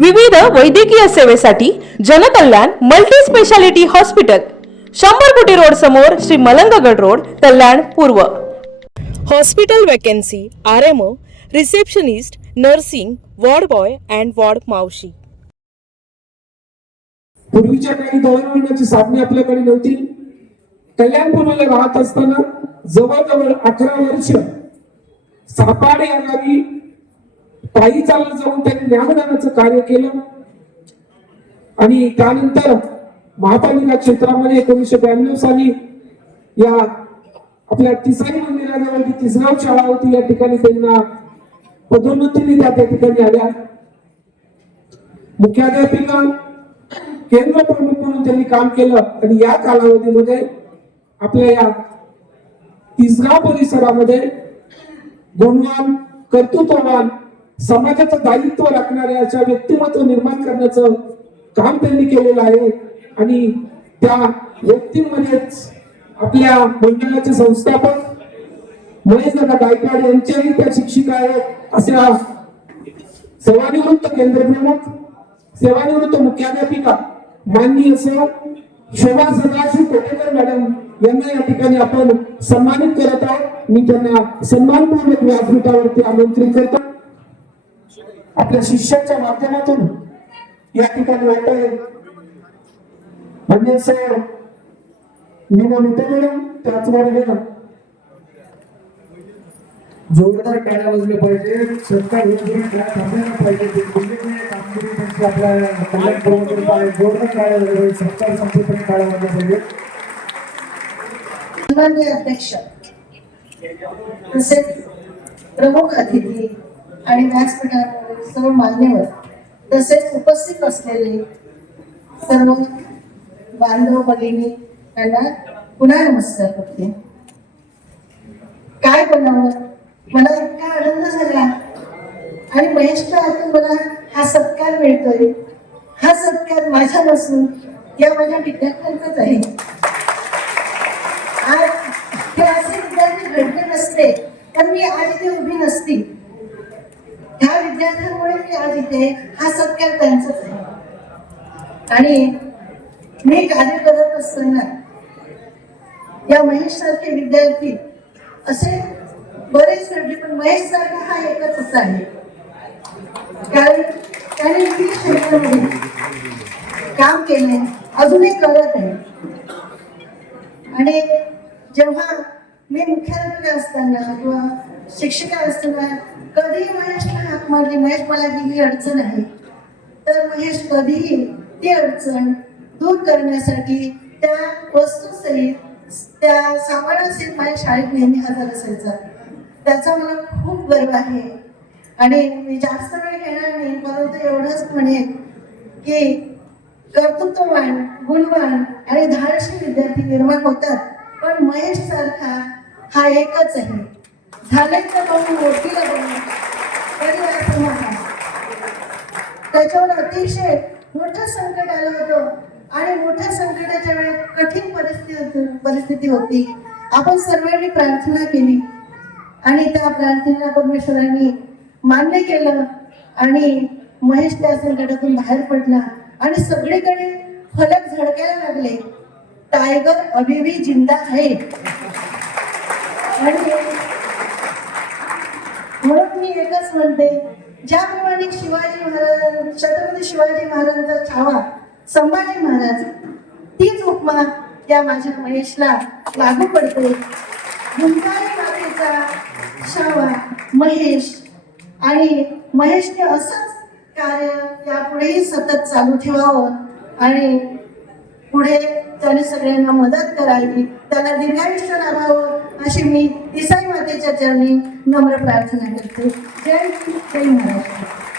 विविध वैद्यकीय सेवेसाठी जनकल्याण मल्टी स्पेशालिटी हॉस्पिटल शंभर कोटी रोड समोर श्री मलंगगड रोड कल्याण पूर्व. Hospital vacancy R M O receptionist nursing ward boy and ward मावशी. पूर्वीच्या काळी दळणवळणाची साधने आपल्याकडे नव्हती. कल्याणपूर्वेला राहत असताना जवळजवळ अकरा वर्ष सापाड या गावी पायी चालत जाऊन त्यांनी ज्ञानदानाचं कार्य केलं. आणि त्यानंतर महापालिका क्षेत्रामध्ये एकोणीसशे ब्याण्णव साली या आपल्या तिसरी मंदिराजवळ जी तिसराव शाळा होती या ठिकाणी त्यांना पदोन्नतीने त्या त्या ठिकाणी आल्या. मुख्याध्यापिका केंद्र प्रमुख म्हणून त्यांनी काम केलं. आणि या कालावधीमध्ये आपल्या या तिसरा परिसरामध्ये गुणवान कर्तृत्ववान समाजाचं दायित्व राखणाऱ्या अशा व्यक्तिमत्व निर्माण करण्याचं काम त्यांनी केलेलं आहे आणि त्या व्यक्तींमध्येच आपल्या मंडळाचे संस्थापक महेश दादा गायकवाड यांच्याही त्या शिक्षिका आहेत अशा सेवानिवृत्त केंद्र प्रमुख सेवानिवृत्त मुख्याध्यापिका माननीय सर शोभा सदाशिव कोटेकर मॅडम यांना या ठिकाणी आपण सन्मानित करत आहोत. मी त्यांना सन्मानपूर्वक व्यासपीठावरती आमंत्रित करतो. आपल्या शिष्याच्या माध्यमातून या ठिकाणी वाटतंय. म्हणजे सर मी मित्र मॅडम त्याचबरोबर जोरदार टाळ्या वाजले पाहिजे. सरकार योजना काय पाहिजे. कामगिरी आपल्या कल्याण आहे जोरदार टाळ्या वाजले पाहिजे. सरकार टाळ्या वाजल्या पाहिजे. अध्यक्ष तसेच प्रमुख अतिथी आणि व्यासपीठावर सर्व मान्यवर तसेच उपस्थित असलेले सर्व बांधव भगिनी त्यांना पुन्हा नमस्कार करते. काय बनवलं मला इतका आनंद झाला. आणि महेशच्या हातून मला हा सत्कार मिळतोय. हा सत्कार माझ्या नसून या माझ्या विद्यार्थ्यांचाच आहे आज हे असे विद्यार्थी घडले नसते तर मी आज इथे उभी नसती ह्या विद्यार्थ्यांमुळे मी हा सत्कार त्यांचाच आहे. आणि मी कार्य करत असताना या महेश सारखे विद्यार्थी असे बरेच घडले पण महेश सारखा हा एकच असा आहे. कारण त्याने विविध क्षेत्रामध्ये काम केले अजूनही करत आहे. आणि जेव्हा मी मुख्याध्यापिका असताना किंवा शिक्षिका असताना कधीही महेशला हात मारली महेश मला ही अडचण आहे. तर महेश कधीही ती अडचण दूर करण्यासाठी त्या वस्तूसहित त्या सामानासहित माझ्या शाळेत नेहमी हजर असायचा. त्याचा मला खूप गर्व आहे. आणि मी जास्त वेळ घेणार नाही परंतु एवढंच म्हणेन की कर्तृत्ववान गुणवान आणि धाडशी विद्यार्थी निर्माण होतात. पण महेश सारखा हा एकच आहे. झाले तर मग मोठीला बनवू त्याच्यावर अतिशय मोठं संकट आलं होतं. आणि मोठ्या संकटाच्या वेळेत कठीण परिस्थिती परिस्थिती होती. आपण सर्वांनी प्रार्थना केली. आणि त्या प्रार्थनेला परमेश्वरांनी मान्य केलं. आणि महेश त्या संकटातून बाहेर पडला. आणि सगळीकडे फलक झडकायला लागले. टायगर अभिवी जिंदा आहे. आणि म्हणून मी एकच म्हणते ज्याप्रमाणे शिवाजी महाराज छत्रपती शिवाजी महाराजांचा छावा संभाजी महाराज तीच उपमा या माझ्या महेशला लागू पडते. मातेचा छावा महेश आणि महेशने असंच कार्य यापुढेही सतत चालू ठेवावं आणि पुढे त्याने सगळ्यांना मदत करावी. त्याला दीर्घायुष्य लाभावं अशी मी इसाई मातेच्या चरणी नम्र प्रार्थना करते. जय जय महाराष्ट्र.